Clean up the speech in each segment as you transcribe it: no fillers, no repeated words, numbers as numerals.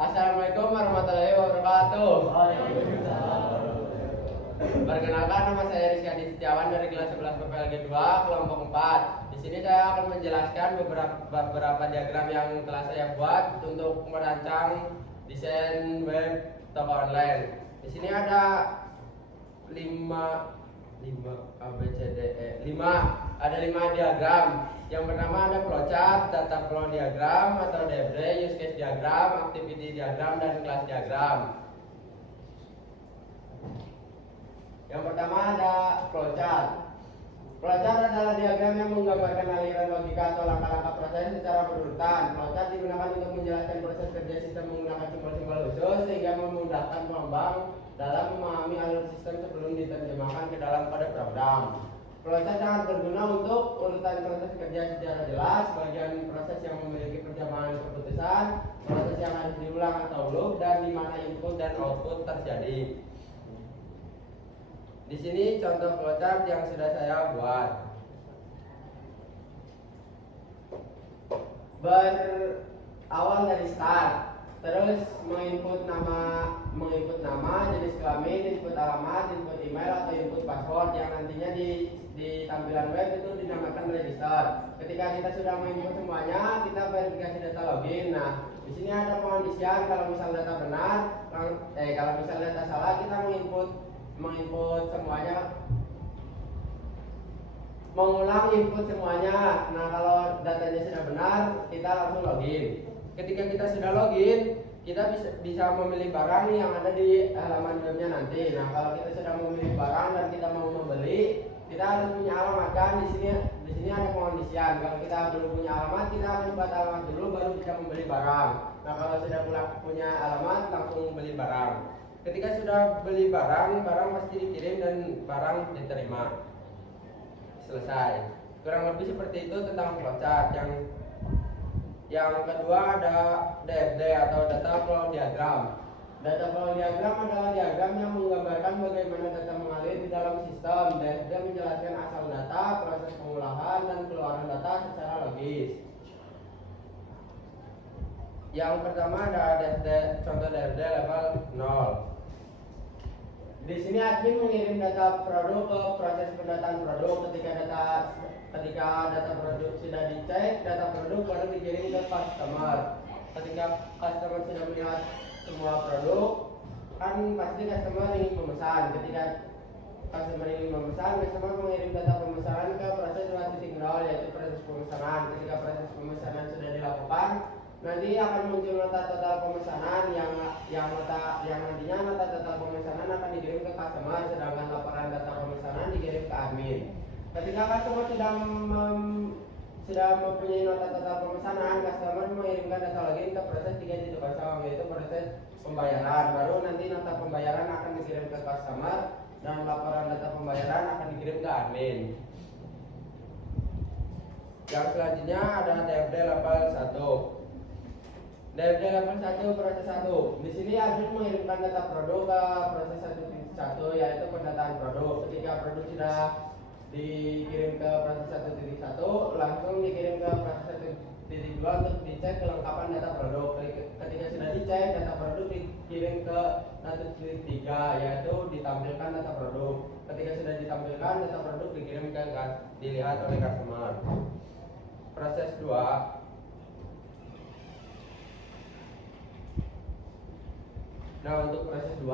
Assalamualaikum warahmatullahi wabarakatuh. Perkenalkan, nama saya Rizky Adi Setiawan dari kelas 11 PPLG 2 kelompok 4. Di sini saya akan menjelaskan beberapa diagram yang telah saya buat untuk merancang desain web toko online. Di sini ada 5 diagram. Yang pertama ada flowchart, data flow diagram atau DFD, use case diagram, activity diagram, dan kelas diagram. Yang pertama ada flowchart. Flowchart adalah diagram yang menggambarkan aliran logika atau langkah-langkah proses secara berurutan. Flowchart digunakan untuk menjelaskan proses kerja sistem menggunakan simbol-simbol khusus sehingga memudahkan pengembang dalam memahami alur sistem sebelum diterjemahkan ke dalam kode program. Flowchart sangat berguna untuk urutan proses kerja secara jelas, bagian proses yang memiliki perjalanan keputusan, proses yang harus diulang atau loop, dan di mana input dan output terjadi. Di sini contoh flowchart yang sudah saya buat. Berawal dari start, terus menginput nama, jenis kelamin, input alamat, input email atau input password yang nantinya di tampilan web itu dinamakan register. Ketika kita sudah menginput semuanya, kita verifikasi data login. Nah, di sini ada pengondisian kalau misal data benar, kalau misal data salah, kita menginput semuanya, mengulang input semuanya. Nah, kalau datanya sudah benar, kita langsung login. Ketika kita sudah login, kita bisa memilih barang yang ada di halaman webnya nanti. Nah, kalau kita sudah memilih barang dan kita mau membeli, kita harus punya alamat kan. Di sini ada pengondisian. Kalau kita belum punya alamat, kita harus buat alamat dulu baru bisa membeli barang. Nah, kalau sudah punya alamat, langsung beli barang. Ketika sudah beli barang pasti dikirim dan barang diterima. Selesai. Kurang lebih seperti itu tentang flowchart. Yang kedua ada DFD atau data flow diagram. Data flow diagram adalah diagram yang menggambarkan bagaimana data mengalir di dalam sistem. DFD menjelaskan asal data, proses pengolahan, dan keluaran data secara logis. Yang pertama ada DFD, contoh DFD level 0. Di sini admin mengirim data produk ke proses pendataan produk. Ketika data produk sudah dicek, data produk baru dikirim ke customer. Ketika customer sudah melihat semua produk, kan pasti customer ingin memesan. Ketika customer ingin memesan, customer mengirim data pemesanan ke proses 2.0, yaitu proses pemesanan. Ketika proses pemesanan sudah dilakukan, nanti akan muncul nota total pemesanan yang nantinya nota total pemesanan akan dikirim ke customer, sedangkan laporan data pemesanan dikirim ke admin. Ketika customer sudah mempunyai nota total pemesanan, customer mengirimkan data login ke proses 3.0, yaitu proses pembayaran. Baru nanti nota pembayaran akan dikirim ke customer dan laporan data pembayaran akan dikirim ke admin. Yang selanjutnya ada DFD level 1. DFD level 1 proses 1. Di sini admin mengirimkan data produk ke proses 1.1, yaitu pendataan produk. Ketika produk sudah dikirim ke proses 1.1, langsung dikirim ke proses 1.2 untuk dicek kelengkapan data produk. Ketika sudah dicek, data produk dikirim ke 1.3, yaitu ditampilkan data produk. Ketika sudah ditampilkan, data produk dikirim ke dilihat oleh customer. Proses 2. Nah, untuk proses 2,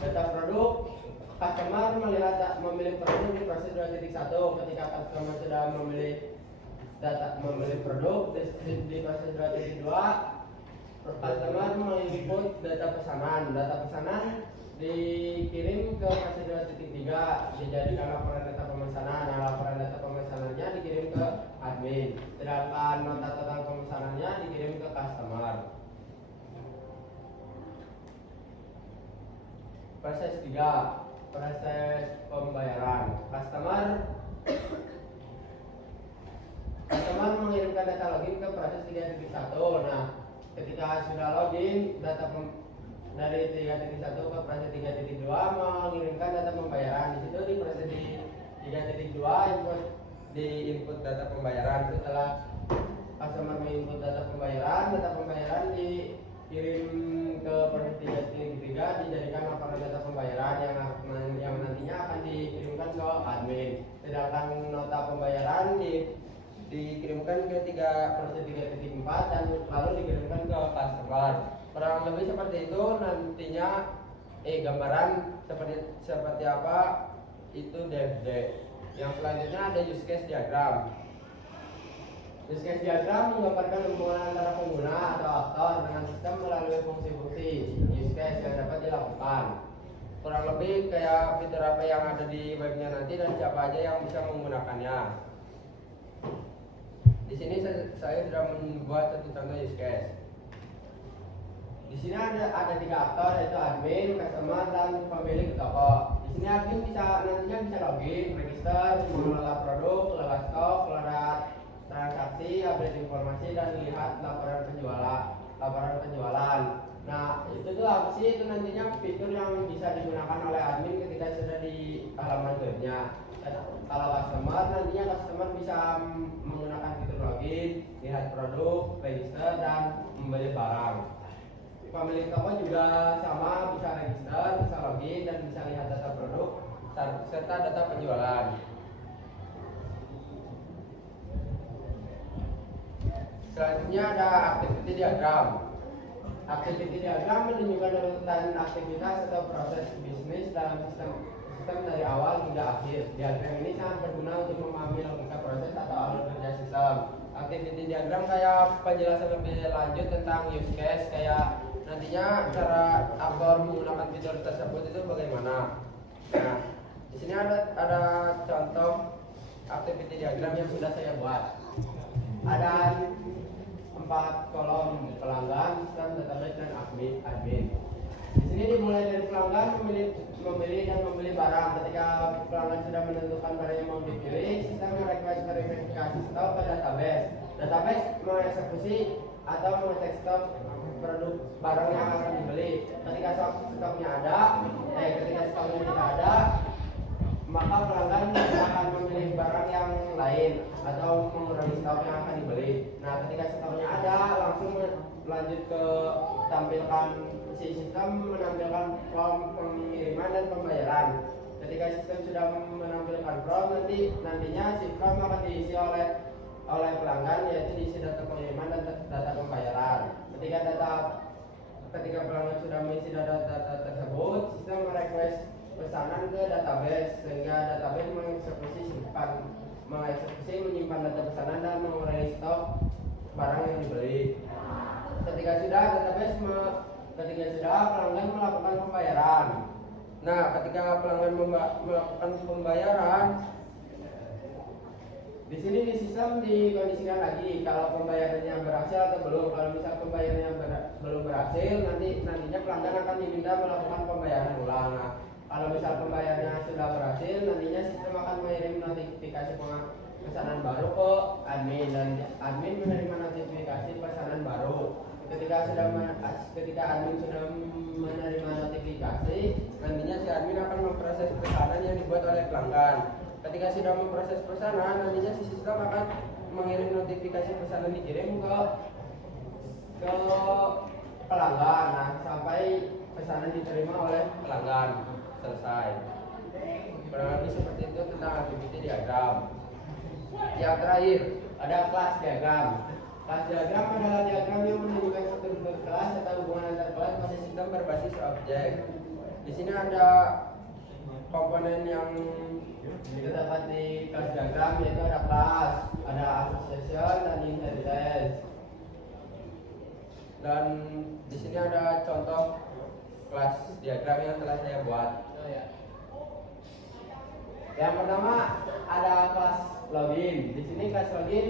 data produk, customer memilih produk di proses 2.1. Ketika customer sudah memilih produk di proses 2.2, customer menginput data pesanan. Data pesanan dikirim ke proses 2.3, dijadikan laporan data pemesanan. Nah, laporan data pemesanannya dikirim ke admin, sedangkan nota total pemesanannya dikirim ke customer. Proses 3, proses pembayaran. Customer mengirimkan data login ke proses 3.1. Nah, ketika sudah login, dari 3.1 ke proses 3.2 mengirimkan data pembayaran. Di situ di proses 3.2 input data pembayaran. Setelah customer menginput data pembayaran kirim ke proses ketiga dijadikan laporan data pembayaran yang nantinya akan dikirimkan ke admin. Sedangkan nota pembayaran dikirimkan ke proses 3.4 dan lalu dikirimkan ke customer. Kurang lebih seperti itu nantinya gambaran seperti apa itu DFD. Yang selanjutnya ada use case diagram. Use case diagram menggambarkan hubungan antara pengguna atau aktor dengan sistem melalui fungsi-fungsi use case yang dapat dilakukan. Kurang lebih kayak fitur apa yang ada di webnya nanti dan siapa aja yang bisa menggunakannya. Di sini saya sudah membuat satu contoh use case. Di sini ada 3 aktor, yaitu admin, customer, dan pemilik toko. Di sini admin nantinya bisa login, register, mengelola produk, kelola stok, kelola transaksi, update informasi, dan lihat laporan penjualan. Nah, itu tuh apa sih? Itu nantinya fitur yang bisa digunakan oleh admin ketika sudah di halaman webnya. Kalau customer, nantinya customer bisa menggunakan fitur login, lihat produk, register, dan membeli barang. Pemilik toko juga sama, bisa register, bisa login, dan bisa lihat data produk serta data penjualan. Selanjutnya ada activity diagram. Activity diagram menunjukkan urutan aktivitas atau proses bisnis dalam sistem dari awal hingga akhir. Diagram ini sangat berguna untuk memahami logika proses atau alur kerja sistem. Activity diagram kayak penjelasan lebih lanjut tentang use case, kayak nantinya cara aktor menggunakan fitur tersebut itu bagaimana. Nah, di sini ada contoh activity diagram yang sudah saya buat. Ada 4 kolom: pelanggan, sistem, database, dan admin. Di sini dimulai dari pelanggan membeli dan membeli barang. Ketika pelanggan sudah menentukan barang yang mau dipilih, sistem merequest verifikasi stok ke database. Database mengeksekusi atau mengecek stok produk barang yang akan dibeli. Ketika stoknya tidak ada, maka pelanggan akan memilih barang yang lain atau mengurangi stok yang akan dibeli. Nah, ketika stoknya ada, langsung lanjut ke sistem menampilkan form pengiriman dan pembayaran. Ketika sistem sudah menampilkan form, nantinya si form akan diisi oleh pelanggan, yaitu diisi data pengiriman dan data pembayaran. Ketika pelanggan sudah mengisi data tersebut, sistem merequest pesanan ke database, sehingga database mengeksekusi menyimpan data pesanan dan mengurangi stok barang yang dibeli. Ketika sudah pelanggan melakukan pembayaran. Nah, ketika pelanggan melakukan pembayaran, di sini di sistem dikondisikan lagi kalau pembayarannya berhasil atau belum. Kalau misal pembayarannya belum berhasil, nantinya pelanggan akan diminta melakukan pembayaran ulang. Nah, kalau misal pembayarannya sudah berhasil, nantinya sistem akan mengirim notifikasi pesanan baru ke admin, dan admin menerima notifikasi pesanan baru. Ketika admin sudah menerima notifikasi, nantinya si admin akan memproses pesanan yang dibuat oleh pelanggan. Ketika sudah memproses pesanan, nantinya si sistem akan mengirim notifikasi pesanan dikirim ke pelanggan. Nah, sampai pesanan diterima oleh pelanggan. Selesai. Kurang lebih seperti itu tentang activity diagram. Yang terakhir ada kelas diagram. Kelas diagram adalah diagram yang menunjukkan struktur kelas atau hubungan antar kelas pada sistem berbasis objek. Di sini ada komponen yang terdapat di kelas diagram, yaitu ada kelas, ada association, dan inheritance. Dan di sini ada contoh kelas diagram yang telah saya buat. Yang pertama ada kelas login. Di sini kelas login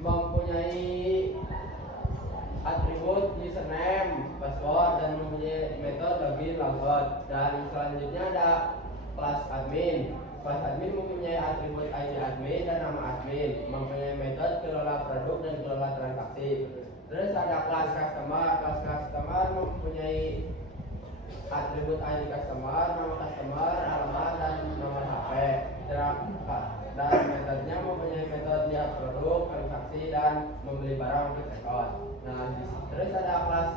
mempunyai atribut username, password, dan mempunyai metode login, logout. Dan selanjutnya ada kelas admin. Kelas admin mempunyai atribut ID admin dan nama admin, mempunyai metode kelola produk dan kelola transaksi. Terus ada kelas customer. Kelas customer mempunyai atribut ID customer, nama customer, alamat, dan nomor HP. Dan metodenya mempunyai metode lihat produk, transaksi, dan membeli barang untuk checkout. Nah, terus ada kelas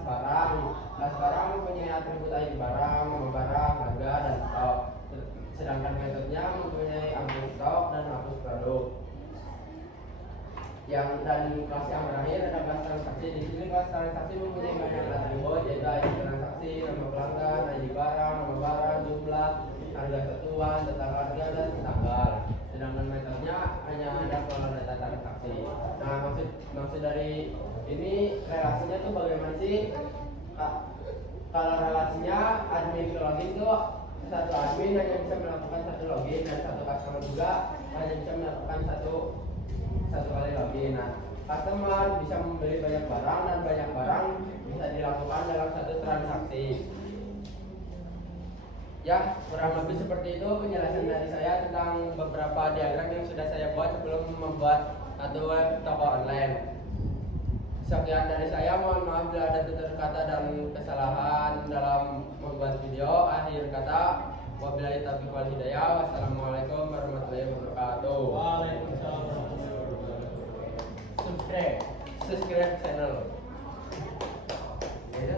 dan kelas yang terakhir ada kelas transaksi. Di sini kelas transaksi mempunyai banyak atribut, yaitu ID transaksi, nama pelanggan, ID barang, jumlah, harga satuan, tentang harga dan tanggal. Sedangkan metodenya hanya ada kalau data transaksi. Nah, maksud dari ini relasinya tuh bagaimana sih? Kalau relasinya admin ke login tuh satu admin hanya bisa melakukan satu login dan satu customer juga hanya bisa melakukan satu kali login. Nah, customer bisa membeli banyak barang dan banyak barang bisa dilakukan dalam satu transaksi. Ya, kurang lebih seperti itu penjelasan dari saya tentang beberapa diagram yang sudah saya buat sebelum membuat satu web toko online. Sekian dari saya, mohon maaf bila ada tutur kata dan kesalahan dalam membuat video. Akhir kata, wabillahi taufiq wal hidayah. Wassalamualaikum warahmatullahi wabarakatuh. Waalaikumsalam warahmatullahi wabarakatuh. Subscribe channel. Ya,